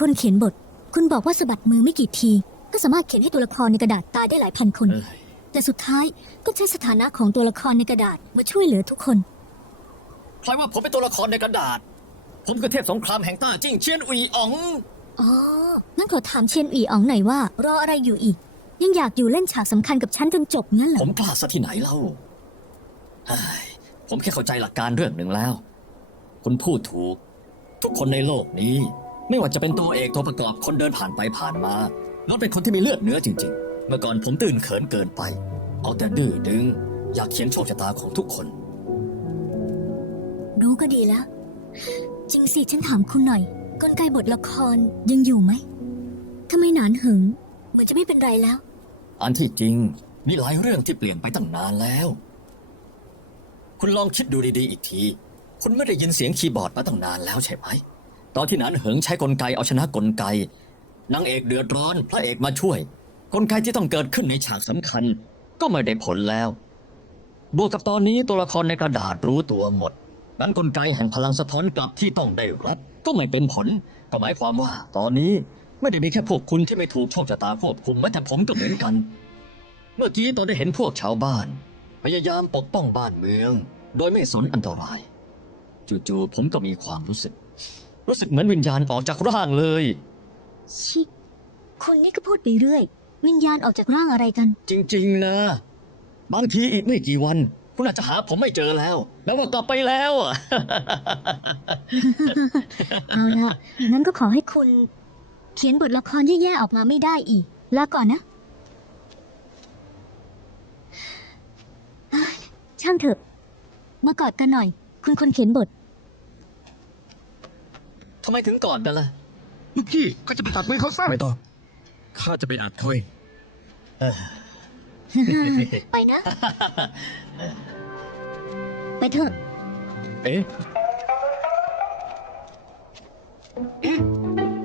คุณคนเขียนบท คุณบอกว่าสะบัดมือไม่กี่ที ก็สามารถเขียนให้ตัวละครในกระดาษตายได้หลายพันคนเอ้ยแต่สุดท้ายก็ใช้สถานะของตัวละครในกระดาษมาช่วยเหลือทุกคนใครว่าผมเป็นตัวละครในกระดาษ ผมคือเทพสงครามแห่งต้าจิ้งเชียนอุยอ๋องอ๋องั้นขอถามเชียนอีอ๋องหน่อยว่ารออะไรอยู่อีก ยังอยากอยู่เล่นฉากสำคัญกับฉันจนจบงั้นเหรผอมกล้าซะที่ไหนเล่าเฮ้ยผมแค่เข้าใจหลักการเรื่องหนึ่งแล้ว คุณพูดถูก ทุกคนในโลกนี้ ไม่ว่าจะเป็นตัวเอกตัวประกอบคนเดินผ่านไปผ่านมาล้วนเป็นคนที่มีเลือดเนื้อจริงๆ เมื่อก่อนผมตื่นเขินเกินไป เอาแต่ดื้อดึง อยากเขียนโชคชะตาของทุกคน รู้ก็ดีแล้ว จริงสิฉันถามคุณหน่อย กลไกบทละครยังอยู่ไหมทำไมหนานหึงเหมือนจะไม่เป็นไรแล้ว อันที่จริง มีหลายเรื่องที่เปลี่ยนไปตั้งนานแล้ว คุณลองคิดดูดีๆอีกที คุณไม่ได้ยินเสียงคีย์บอร์ดมาตั้งนานแล้วใช่ไหม ตอนที่หนานเหิงใช้กลไกเอาชนะกลไกนางเอกเดือดร้อน พระเอกมาช่วย กลไกที่ต้องเกิดขึ้นในฉากสำคัญ ก็ไม่ได้ผลแล้ว บวกกับตอนนี้ตัวละครในกระดาษรู้ตัวหมดนั้นกลไกแห่งพลังสะท้อนกลับที่ต้องได้รับ ก็ไม่เป็นผล ก็หมายความว่า ตอนนี้ไม่ได้มีแค่พวกคุณที่ไม่ถูกโชคชะตาควบคุมแม้แต่ผมก็เหมือนกัน เมื่อกี้ตอนได้เห็นพวกชาวบ้าน พยายามปกป้องบ้านเมือง โดยไม่สนอันตราย จู่ๆผมก็มีความรู้สึก รู้สึกเหมือนวิญญาณออกจากร่างเลย ชิคุณนี่ก็พูดไปเรื่อย วิญญาณออกจากร่างอะไรกัน จริง ๆ นะ บางทีอีกไม่กี่วัน คุณอาจจะหาผมไม่เจอแล้ว แล้วว่ากลับไปแล้วอะ เอาละงั้นก็ขอให้คุณ เขียนบทละครแย่ๆออกมาไม่ได้อีก ลาก่อนนะเอ้ยช่างเถอะ มากอดกันหน่อย คุณคนเขียนบททำไมถึงก่อนกันล่ะ ลูกพี่ก็จะไปตัดมือเขาซะไม่ต้องข้าจะไปอัดเขาเองไปนะ ไปเถอะ เอ๊ะ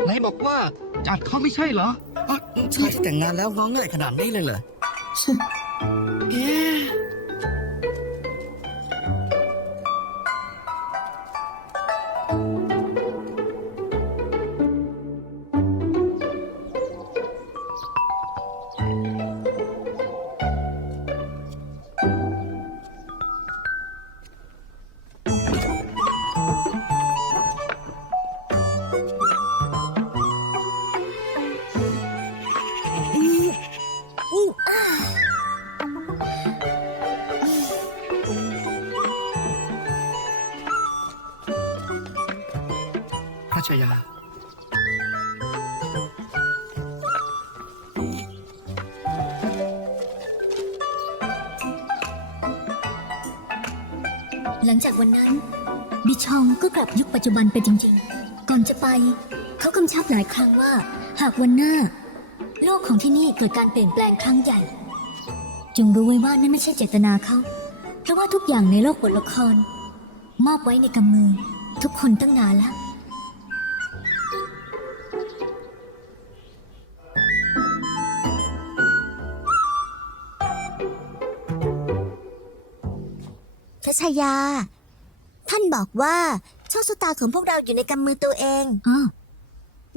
ไหนบอกว่าจัดเขาไม่ใช่เหรอชายที่แต่งงานแล้วง้อง่ายขนาดนี้เลยเหรอ วันนั้น บิชองก็กลับยุคปัจจุบันไปจริงๆ ก่อนจะไป เขากำชับหลายครั้งว่า หากวันหน้า โลกของที่นี่เกิดการเปลี่ยนแปลงครั้งใหญ่ จงรู้ไว้ว่านั่นไม่ใช่เจตนาเขา เพราะว่าทุกอย่างในโลกบทละคร มอบไว้ในกำมือ ทุกคนตั้งนานแล้วพระชายา ท่านบอกว่าโชคชะตาของพวกเราอยู่ในกำมือตัวเอง อ้าว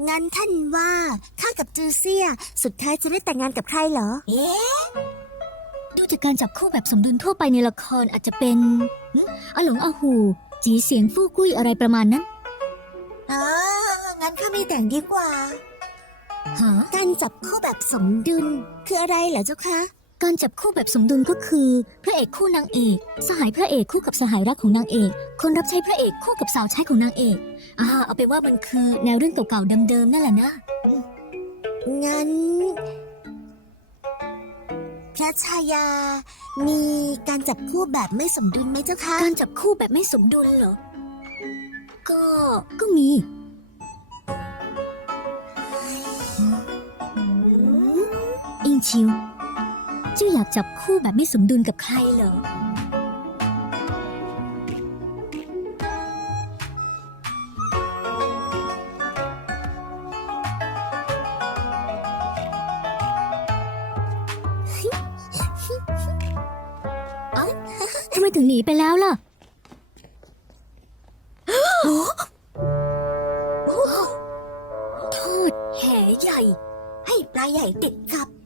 งั้นท่านว่าข้ากับจูเซียสุดท้ายจะได้แต่งงานกับใครเหรอ เอ๊ะดูจากการจับคู่แบบสมดุลทั่วไปในละครอาจจะเป็นหึอาหลงอาหู จีเสียงฟู่กุ้ยอะไรประมาณนั้นอ๋องั้นข้าไม่แต่งดีกว่า ฮะ การจับคู่แบบสมดุลคืออะไรเหรอเจ้าคะ การจับคู่แบบสมดุลก็คือ พระเอกคู่นางเอก สหายพระเอกคู่กับสหายรักของนางเอก คนรับใช้พระเอกคู่กับสาวใช้ของนางเอกอ่าเอาไปนว่ามันคือแนวเรื่องเก่าๆเดิมๆนั่นแหละนะ งั้น พระชายา มีการจับคู่แบบไม่สมดุลไหมเจ้าคะการจับคู่แบบไม่สมดุลเหรอ ก็ก็มี อิงชิว เจ้าอยากจับคู่แบบไม่สมดุลกับใครเหรอ ทำไมถึงหนีไปแล้วล่ะทใหญ่ติดกับ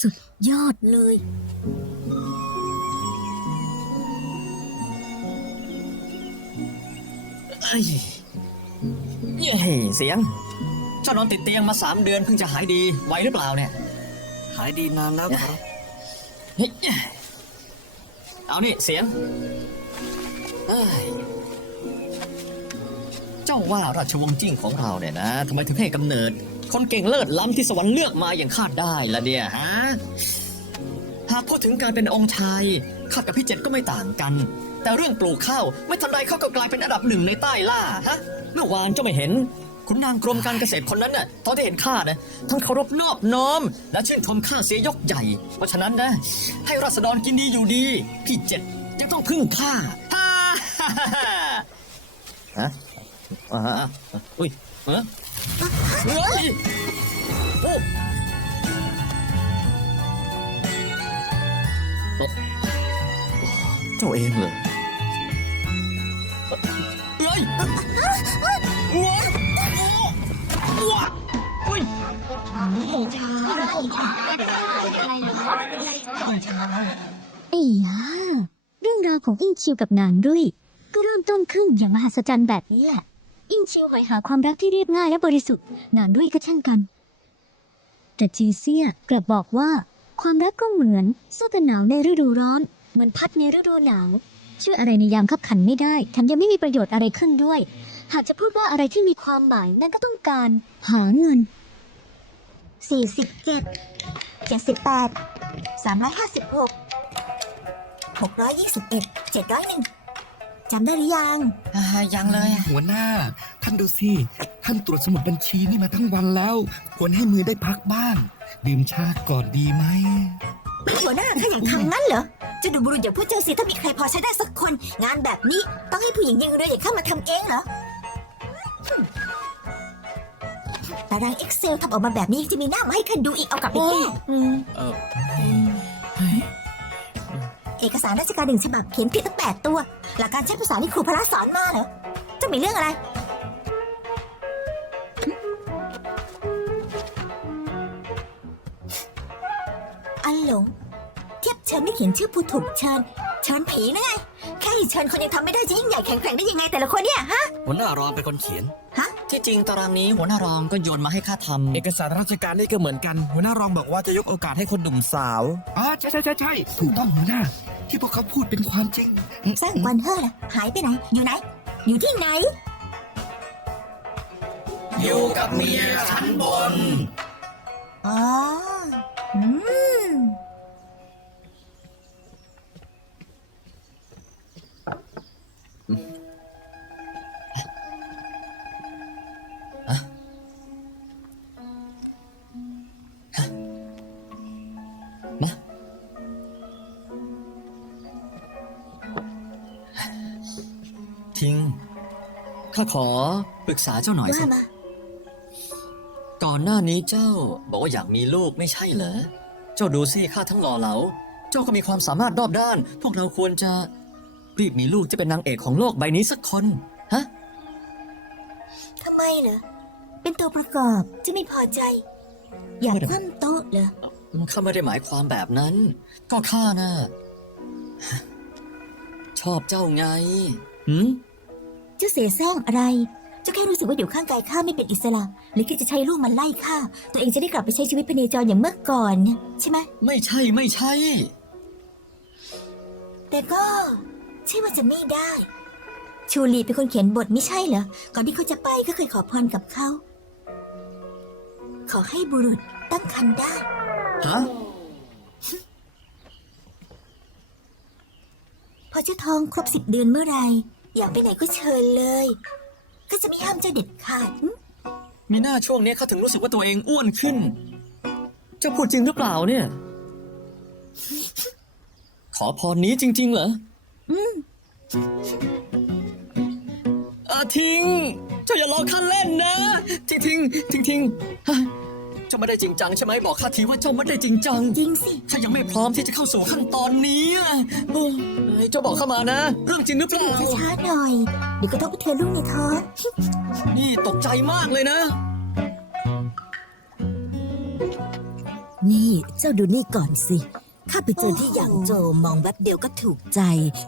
สุดยอดเลย เอ้ยเย้เสียง เจ้านอนติดเตียงมาสามเดือนเพิ่งจะหายดีไหวหรือเปล่าเนี่ย หายดีนานแล้วครับ เฮ้ยเอานี่เสียงเอ้ยเจ้าว่าราชวงศ์จิ้งของเราเนี่ยนะทำไมถึงให้กำเนิด คนเก่งเลิศล้ำที่สวรรค์เลือกมาอย่างข้าได้ละเนี่ยฮะหากพูดถึงการเป็นองค์ชายข้ากับพี่เจ็ดก็ไม่ต่างกัน แต่เรื่องปลูกข้าวไม่ทันไรเขาก็กลายเป็นอันดับหนึ่งในใต้ล่าฮะเมื่อวานเจ้าไม่เห็นคุณนางกรมการเกษตรคนนั้นน่ะตอนที่เห็นข้านะทั้งเคารพนอบน้อม และชื่นชมข้าเสียยกใหญ่ เพราะฉะนั้นนะ ให้ราษฎรกินดีอยู่ดี พี่เจ็ดจึงต้องพึ่งข้าฮ่าฮ่าฮ่าฮ่าฮะอ่าอุ้ยเออ เฮ้ยโอ้เจ้าเองเหรอเฮ้ยว้าวว้าวอุ้ยไอ้ยาเรื่องราวของอิงชิวกับนางด้วย ก็เริ่มต้นขึ้นอย่างมหัศจรรย์แบบนี้แหละ อิงชิวหอยหาความรักที่เรียบง่ายและบริสุทธิ์นางด้วยก็เช่นกัน แต่จีเซียกลับบอกว่า ความรักก็เหมือนสู้กันหนาวในฤดูร้อน เหมือนพัดในฤดูหนาวช่วยอะไรในยามขับขันไม่ได้แถมยังไม่มีประโยชน์อะไรขึ้นด้วย หากจะพูดว่าอะไรที่มีความหมายนั่นก็ต้องการ หาเงินสี่สิบเจ็ดเจ็ดสิบแปดสามร้อยห้าสิบหกหกร้อยยี่สิบเอ็ดเจ็ดร้อยหนึ่งจำได้หรือยัง ยังเลยอะหัวหน้า ท่านดูสิ ท่านตรวจสมุดบัญชีนี่มาทั้งวันแล้ว ควรให้มือได้พักบ้าง ดื่มชาก่อนดีไหม หัวหน้าถ้าอย่างทำงั้นเหรอ จะดูบุรุษอย่างพวกเจ้าสิถ้ามีใครพอใช้ได้สักคน งานแบบนี้ต้องให้ผู้หญิงยังเรืออย่างข้ามาทำเองเหรอฮึ่มตาราง Excel ทำออกมาแบบนี้ยังจะมีหน้ามาให้ข้าดูอีกเอากลับไปแก้เออเอกสารราชการหนึ่งฉบับเขียนผิดตั้งแปดตัว หลักการใช้ภาษานี่ครูพระสอนมาเหรอเจะมีเรื่องอะไร อันหลง เทียบเชิญไม่เขียนชื่อผู้ถูกเชิญ เชิญผีนะไง แค่ให้เชิญคนยังทำไม่ได้จะยิ่งใหญ่แข็งแกร่งได้ยังไงแต่ละคนเนี่ยฮะ หัวหน้ารองเป็นคนเขียน ที่จริงตารางนี้หัวหน้ารองก็โยนมาให้ข้าทำเอกสารราชการนี่ก็เหมือนกัน หัวหน้ารองบอกว่าจะยกโอกาสให้คนหนุ่มสาว อ๋อใช่ใช่ใช่ใช่ถูกต้องหัวหน้า ที่พวกเขาพูดเป็นความจริง สร้างวันเฮอร์ล่ะหายไปไหน อยู่ไหน อยู่ที่ไหน อยู่กับเมียชั้นบน อ๋ออืม ข้าขอปรึกษาเจ้าหน่อยสิว่ามาก่อนหน้านี้เจ้าบอกว่าอยากมีลูกไม่ใช่เหรอ เจ้าดูสิข้าทั้งหล่อเหลา เจ้าก็มีความสามารถรอบด้าน พวกเราควรจะรีบมีลูกจะเป็นนางเอกของโลกใบนี้สักคน ฮะ ทำไมเหรอ เป็นตัวประกอบจะไม่พอใจ อยากคว่ำโต๊ะเหรอ ข้าไม่ได้หมายความแบบนั้น ก็ข้านะชอบเจ้าไงหืมเจ้าเสียแซงอะไร เจ้าแค่รู้สึกว่าอยู่ข้างกายข้าไม่เป็นอิสระหรือแค่จะใช้ลูกมันไล่ข้าตัวเองจะได้กลับไปใช้ชีวิตพเนจรอย่างเมื่อก่อนนะใช่ไหมไม่ใช่ไม่ใช่ แต่ก็ใช่ว่าจะไม่ได้ ชูลีเป็นคนเขียนบทไม่ใช่เหรอก่อนที่เขาจะไปก็เคยขอพรกับเขา ขอให้บุรุษตั้งครรภ์ได้ ฮะ พอเจ้าทองครบสิบเดือนเมื่อไหร อยากไปไหนก็เชิญเลยก็จะไม่ห้ามเจ้าเด็ดขาดหึมีหน้าช่วงนี้เขาถึงรู้สึกว่าตัวเองอ้วนขึ้น เจ้าพูดจริงหรือเปล่าเนี่ย ขอพรนี้จริง ๆ เหรออืมอาทิ้งเจ้าอย่าล้อข้าเล่นนะ ทิ้งทิ้งทิ้งทิ้งฮะ เจ้าไม่ได้จริงจังใช่ไหมบอกข้าทีว่าเจ้าไม่ได้จริงจังจริงสิข้ายังไม่พร้อมที่จะเข้าสู่ขั้นตอนนี้อะโอ้ยเจ้าบอกข้ามานะ เรื่องจริงหรือเปล่าช้าหน่อย เดี๋ยวก็ต้องไปเธอรุ่งในท้องนี่ตกใจมากเลยนะ นี่เจ้าดูนี่ก่อนสิข้าไปเจอที่หยางโจวมองแวบบเดียวก็ถูกใจ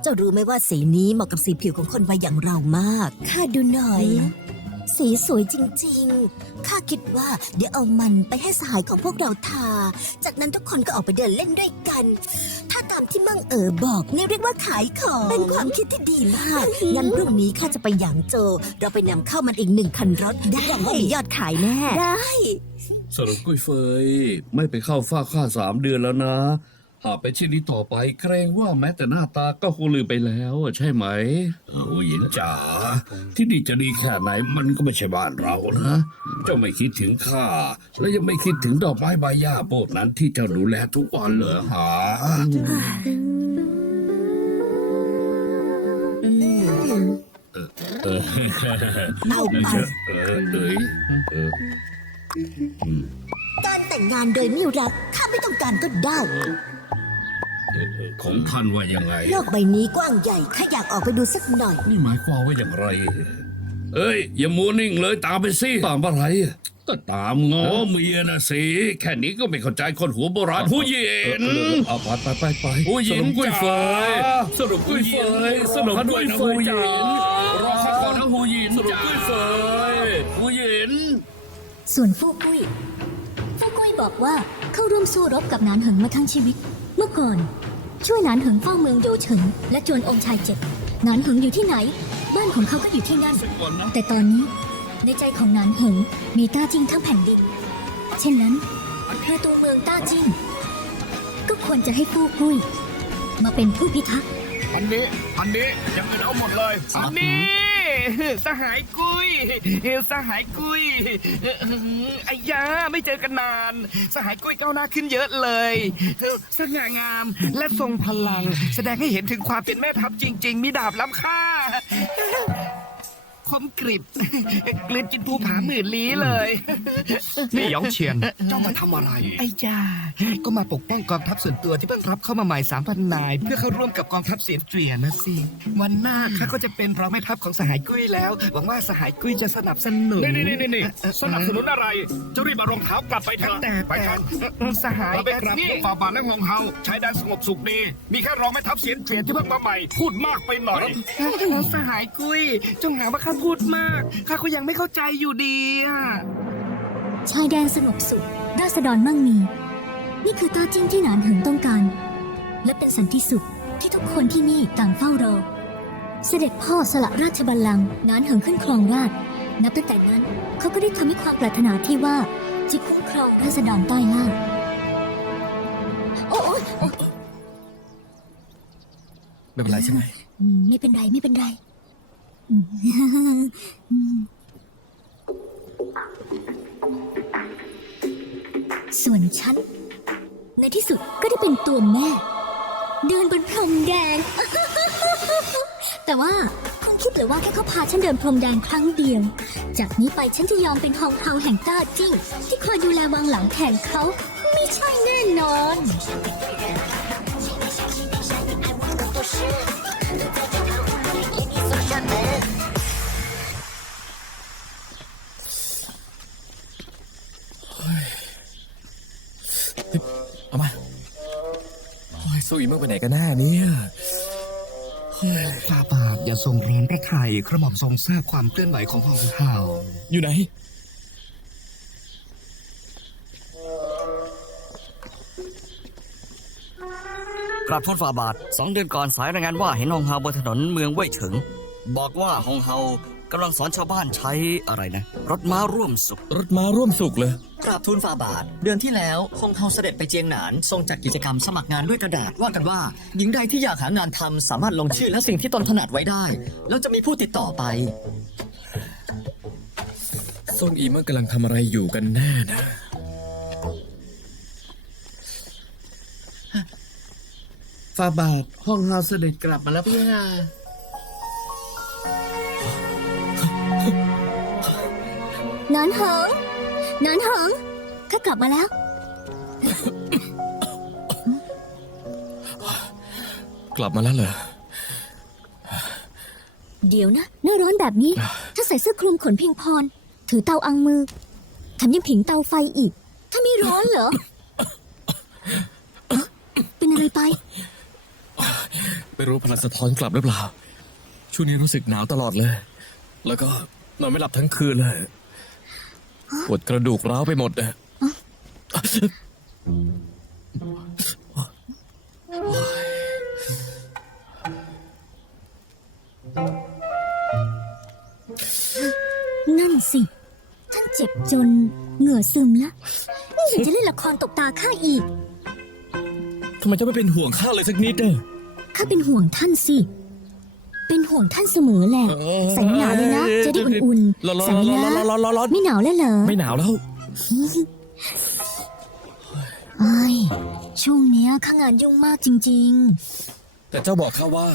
เจ้ารู้ไหมว่าสีนี้เหมาะกับสีผิวของคนวัยอย่างเรามาก ข้าดูหน่อย สีสวยจริงๆ ข้าคิดว่าเดี๋ยวเอามันไปให้สหายของพวกเราทา จากนั้นทุกคนก็ออกไปเดินเล่นด้วยกัน ถ้าตามที่มั่งเอ๋อบอกนี่เรียกว่าขายของ เป็นความคิดที่ดีมาก งั้นพรุ่งนี้ข้าจะไปหยางโจวเราไปนำเข้ามันอีกหนึ่งคันรถได้หวังว่ามียอดขายแน่ ได้ สรุปกุ้ยเฟย ไม่ไปเข้าฝ้าข้าสามเดือนแล้วนะ หากเป็นเช่นนี้ต่อไปเกรงว่าแม้แต่หน้าตาก็คงลืมไปแล้วอะใช่ไหมโอ้ยหญิงจ๋าที่นี่จะดีแค่ไหนมันก็ไม่ใช่บ้านเรานะเจ้าไม่คิดถึงข้าและยังไม่คิดถึงดอกไม้ใบหญ้าพวกนั้นที่เจ้าดูแลทุกวันเหรอฮะเอาไปเออเอ้ยเออการแต่งงานโดยไม่รักข้าไม่ต้องการก็ได้ ของท่านว่ายังไง โลกใบนี้กว้างใหญ่ข้าอยากออกไปดูสักหน่อย นี่หมายความว่าอย่างไร เอ้ย อย่ามัวนิ่งเลยตามไปสิตามอะไร ก็ตามง้อเมียนะสิ แค่นี้ก็ไม่เข้าใจคนหัวโบราณผู้หญิงเอาไปไปไปไปผู้หญิงกุ้ยเฟยสรุปกุ้ยเฟยสรุปกุ้ยเฟยจ๋ารอข้าก่อนนะผู้หญิงสรุปกุ้ยเฟยผู้หญิงส่วนฟู่กุ้ยฟู่กุ้ยบอกว่าเข้าร่วมสู้รบกับนานเหิงมาทั้งชีวิต มื่อก่อน ช่วยหนานเหิงเฝ้าเมืองโยเฉิงและจวนองค์ชายเจ็ดหนานเหิงอยู่ที่ไหน บ้านของเขาก็อยู่ที่นั่นแต่ตอนนี้ในใจของหนานเหิงมีต้าจิ้งทั้งแผ่นดินเช่นนั้นประตูเมืองต้าจิ้งก็ควรจะให้ฟู่กุ้ยมาเป็นผู้พิทักษ์อันนี้ อันนี้ยังไม่เอาหมดเลย อันนี้ สหายกุยสหายกุยไอ้ยาไม่เจอกันนาน สหายกุยก้าวหน้าขึ้นเยอะเลยสง่างามและทรงพลัง แสดงให้เห็นถึงความเป็นแม่ทัพจริง ๆ มีดาบล้ำค่า มกริบ กลืนจินภูผาหมื่นลี้เลย นี่ยองเฉียน เจ้ามาทำอะไร ไอ้ยาก็มาปกป้องกองทัพส่วนตัวที่เพิ่งรับเข้ามาใหม่สามพันนาย เพื่อเข้าร่วมกับกองทัพเสียนเตรียนนะสิ วันหน้าข้าก็จะเป็นรองแม่ทัพของสหายกุ้ยแล้ว หวังว่าสหายกุ้ยจะสนับสนุนนี่นี่นี่นี่สนับสนุนอะไรจะรีบเอารองเท้ากลับไปเถอะแต่ไปแต่เถอะสหายเราไปกราบนี่ทูลฝ่าบาทและงองเฮาชายแดนสงบสุขดี มีแค่รองแม่ทัพเสียนเฉียนที่เพิ่งมาใหม่ พูดมากไปหน่อยสหายกุ้ยจงหาว่าข้าพูดมากข้าก็ยังไม่เข้าใจอยู่ดีอะชายแดนสงบสุขราษฎรมั่งมี นี่คือต้าจิ้งที่หนานเหิงต้องการ และเป็นสันติสุขที่ทุกคนที่นี่ต่างเฝ้ารอ เสด็จพ่อสละราชบัลลังก์หนานเหิงขึ้นครองราชย์นับตั้งแต่นั้นเขาก็ได้ทำให้ความปรารถนาที่ว่าจะคุ้มครองราษฎรใต้ล่าโอ้ยโอ๊ยไม่เป็นไรใช่ไหม อืมไม่เป็นไรไม่เป็นไรอืมอืม ส่วนฉัน ในที่สุดก็ได้เป็นตัวแม่ เดินบนพรมแดง แต่ว่าคุณคิดหรือว่าแค่เขาพาฉันเดินพรมแดงครั้งเดียว จากนี้ไปฉันจะยอมเป็นฮองเฮาแห่งต้าจิ้งที่คอยดูแลวังหลังแทนเขา ไม่ใช่แน่นอน เอามาโอ้ยสู้อีกเมื่อไปไหนกันแน่เนี่ยเฮ้ยฟาบาทอย่าทรงร้อนพระไทยกระหม่อมทรงทราบความเคลื่อนไหวของของเฮาอยู่ไหน กราบทูลฝ่าบาทสองเดือนก่อนสายรายงานว่าเห็นฮองเฮาบนถนนเมืองเว่ยเฉิง บอกว่าฮองเฮากำลังสอนชาวบ้านใช้อะไรนะ รถม้าร่วมสุข รถม้าร่วมสุขเลยกราบทูลฝ่าบาท เดือนที่แล้วคงเฮาเสด็จไปเจียงหนาน ทรงจัดกิจกรรมสมัครงานด้วยกระดาษว่ากันว่า หญิงใดที่อยากหางานทำสามารถลงชื่อและสิ่งที่ตนถนัดไว้ได้ แล้วจะมีผู้ติดต่อไปซ่งอีเมื่อกำลังทำอะไรอยู่กันแน่นะฟาบาทห้องเฮาเสด็จกลับมาแล้วเพื่อ นนานเหิงนานเหิงข้ากลับมาแล้ว กลับมาแล้วเหรอ เดี๋ยวนะหน้าร้อนแบบนี้ ถ้าใส่เสื้อคลุมขนเพียงพร ถือเตาอังมือแถมยังผิงเตาไฟอีก ถ้าไม่ร้อนเหรออะไรไป ไม่รู้พลังสะท้อนกลับหรือเปล่า ช่วงนี้รู้สึกหนาวตลอดเลย แล้วก็นอนไม่หลับทั้งคืนเลย ปวดกระดูกร้าวไปหมดเลยนั่นสิท่านเจ็บจนเหงื่อซึมละนี่อยากจะเล่นละครตกตาข้าอีก ทำไมจะไม่เป็นห่วงข้าเลยสักนิดเนอะข้าเป็นห่วงท่านสิ เป็นห่วงท่านเสมอแหละ ใส่ไม่หนาวเลยนะ จะได้อุ่นร้อนๆร้อใส่นนะร้อนร้อนร้อนร้อนไม่หนาวแล้วเหรอไม่หนาวแล้วไอ้ยช่วงเนี้ยข้างานยุ่งมากจริงแต่เจ้าบอกข้าว่า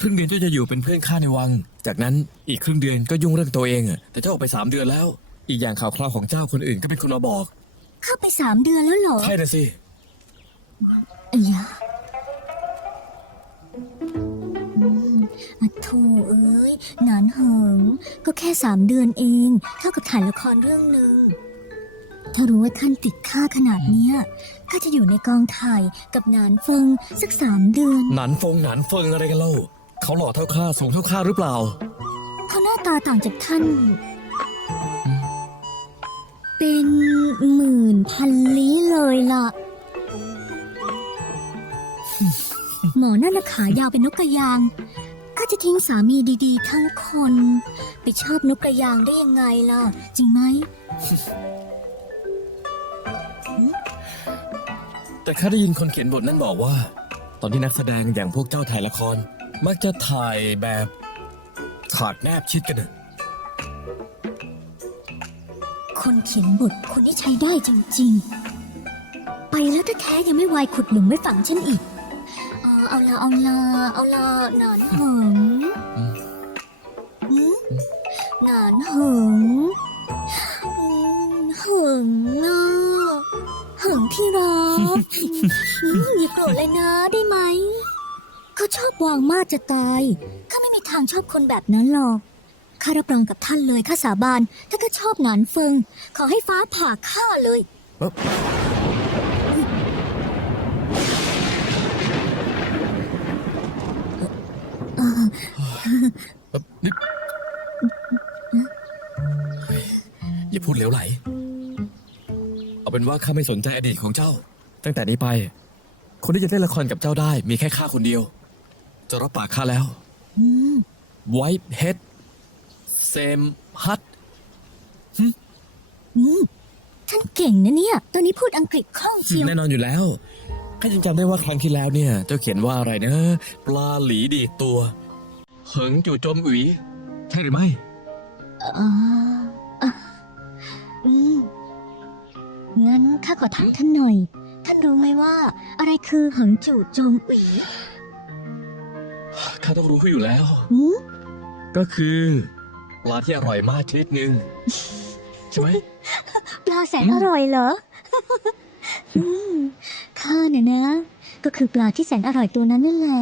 ครึ่งเดือนเจ้าจะอยู่เป็นเพื่อนข้าในวังจากนั้นอีกครึ่งเดือนก็ยุ่งเรื่องตัวเองอะแต่เจ้าออกไปสามเดือนแล้วอีกอย่างข่าวคราวของเจ้าคนอื่นก็เป็นคนมาบอกๆเข้าไปสามเดือนแล้วเหรอใช่นะสิไอ้ยะอืม อะโธ่เอ้ยหนานเหิง ก็แค่สามเดือนเอง เท่ากับถ่ายละครเรื่องหนึ่ง ถ้ารู้ว่าท่านติดค่าขนาดเนี้ยข้าจะอยู่ในกองถ่ายกับหนานเฟิงสักสามเดือน หนานฟงหนานเฟิงอะไรกันเล่าเขาหล่อเท่าข้าสูงเท่าข้าหรือเปล่า เขาหน้าตาต่างจากท่าน เป็นหมื่นพันลี้เลยล่ะ หมอนั่นนะขายาวเป็นนกกระยางก็จะ ทิ้งสามีดีๆ ทั้งคน ไปชอบนกกระยางได้ยังไงล่ะ จริงไหม แต่ข้าได้ยินคนเขียนบทนั้นบอกว่า ตอนที่นักแสดงอย่างพวกเจ้าถ่ายละคร มักจะถ่ายแบบขาดแนบชิดกันน่ะคนเขียนบทคนที่ใช้ได้จริงๆ ไปแล้วแท้ๆยังไม่วายขุดหลุมไม่ฝังฉันอีก เออเอาละเอาละเอาละหนานเหิงหืม หนานหิงหิงอะหิงที่รักอย่าโกรธเลยนะได้ไหม เขาชอบวางมากจะตาย ข้าไม่มีทางชอบคนแบบนั้นหรอก ข้ารับรองกับท่านเลยข้าสาบาน ถ้าข้าชอบหนานเฟิง ขอให้ฟ้าผ่าข้าเลยอ ย่าพูดเหลวไหล เอาเป็นว่าข้าไม่สนใจอดีตของเจ้า ตั้งแต่นี้ไป คนที่จะเล่นละครกับเจ้าได้ มีแค่ข้าคนเดียว จะรับปากข้าแล้วอืมไวท์เฮดเซมฮัตอืมท่านเก่งนะเนี่ย ตอนนี้พูดอังกฤษคล่องเชียวแน่นอนอยู่แล้วข้ายังจำได้ว่าครั้งที่แล้วเนี่ย เจ้าเขียนว่าอะไรนะ ปลาหลีดีดตัว เหิงจู่โจมอุ๋ยใช่หรือไม่ อ่า งั้นข้าขอถามท่านหน่อย ท่านรู้ไหมว่า อะไรคือเหิงจู่โจมอุ๋ยข้าต้องรู้อยู่แล้ว หืมก็คือปลาที่อร่อยมากชนิดหนึ่งใช่ไหมปลาแสนอร่อยเหรอ อืมข้าเนี่ยนะ ก็คือปลาที่แสนอร่อยตัวนั้นนั่นแหละ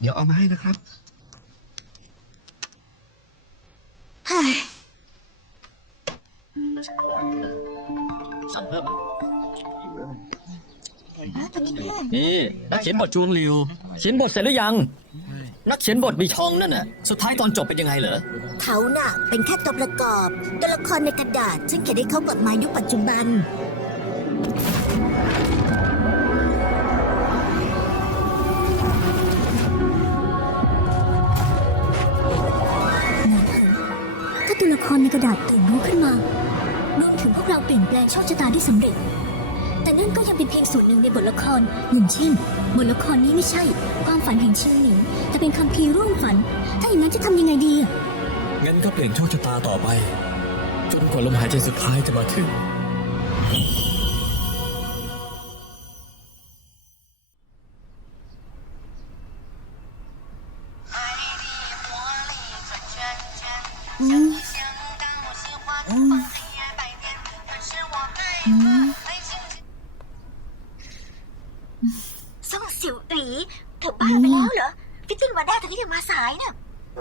เดี๋ยวเอามาให้นะครับสั่งเพิ่มนี่นักเขียนบทจวงหลิวเขียนบทเสร็จหรือยัง นักเขียนบทมีช่องนั่นน่ะสุดท้ายตอนจบเป็นยังไงเหรอเขาน่ะ เป็นแค่ตัวประกอบ ตัวละครในกระดาษ ฉันเขียนให้เขากฎหมายยุคปัจจุบัน ตัวละครในกระดาษตื่นรู้ขึ้นมารวมถึงพวกเราเปลี่ยนแปลงโชคชะตาได้สำเร็จ แต่นั่นก็ยังเป็นเพียงส่วนหนึ่งในบทละคร อย่างเช่น บทละครนี้ไม่ใช่ ความฝันแห่งชิงหนิงแต่เป็นคำพีร่วมฝัน ถ้าอย่างนั้นจะทำยังไงดีอะงั้นก็เปลี่ยนโชคชะตาต่อไป จนกว่าลมหายใจสุดท้ายจะมาถึง หร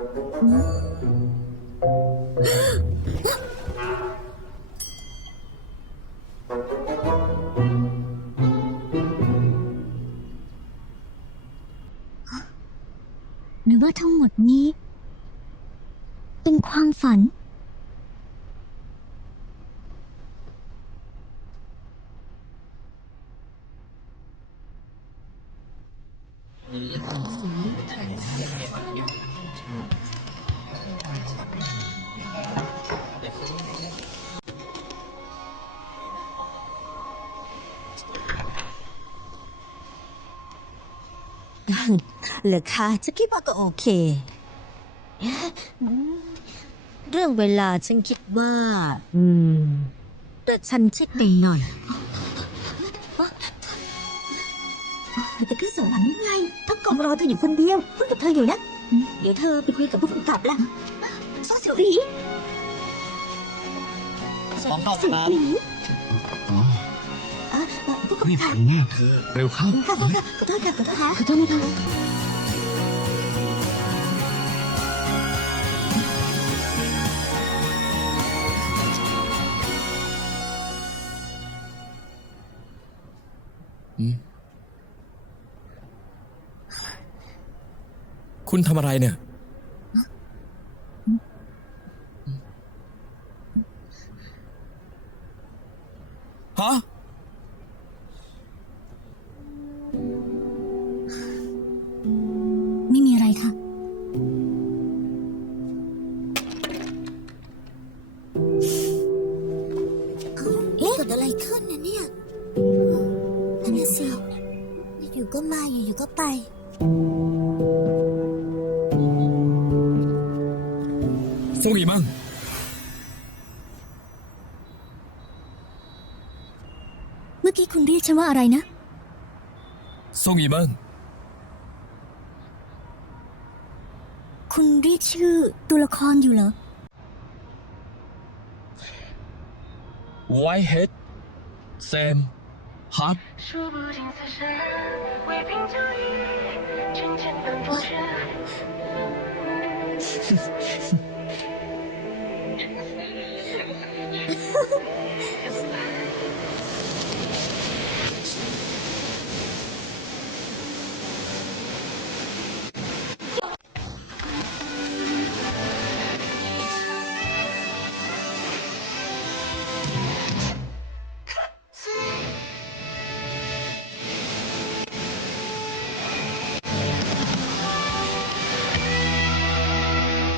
ือว่าทั้งหมดนี้ เป็นความฝัน เหรอคะฉันคิดว่าก็โอเค เรื่องเวลาฉันคิดว่า อืมแต่ฉันเช็คดีหน่อย แต่ก็สวรรค์ยังไงทั้งกองรอเธออยู่คนเดียวพูดกับเธออยู่นะ เดี๋ยวเธอไปคุยกับผู้กำกับละซ่งสิวหลีพร้อมเข้าสิวมาหลีอะผู้กำกับเร็วเข้าค่ะค่ะขอโทษค่ะขอโทษค่ะขอโทษนะคะ คุณทำอะไรเนี่ย ฉันว่าอะไรนะ ส่งอีกมั้ง คุณเรียกชื่อตัวละครอยู่เหรอ ไวท์เฮดแซมฮัท 数不尽此生，为凭就义，真千般风雪。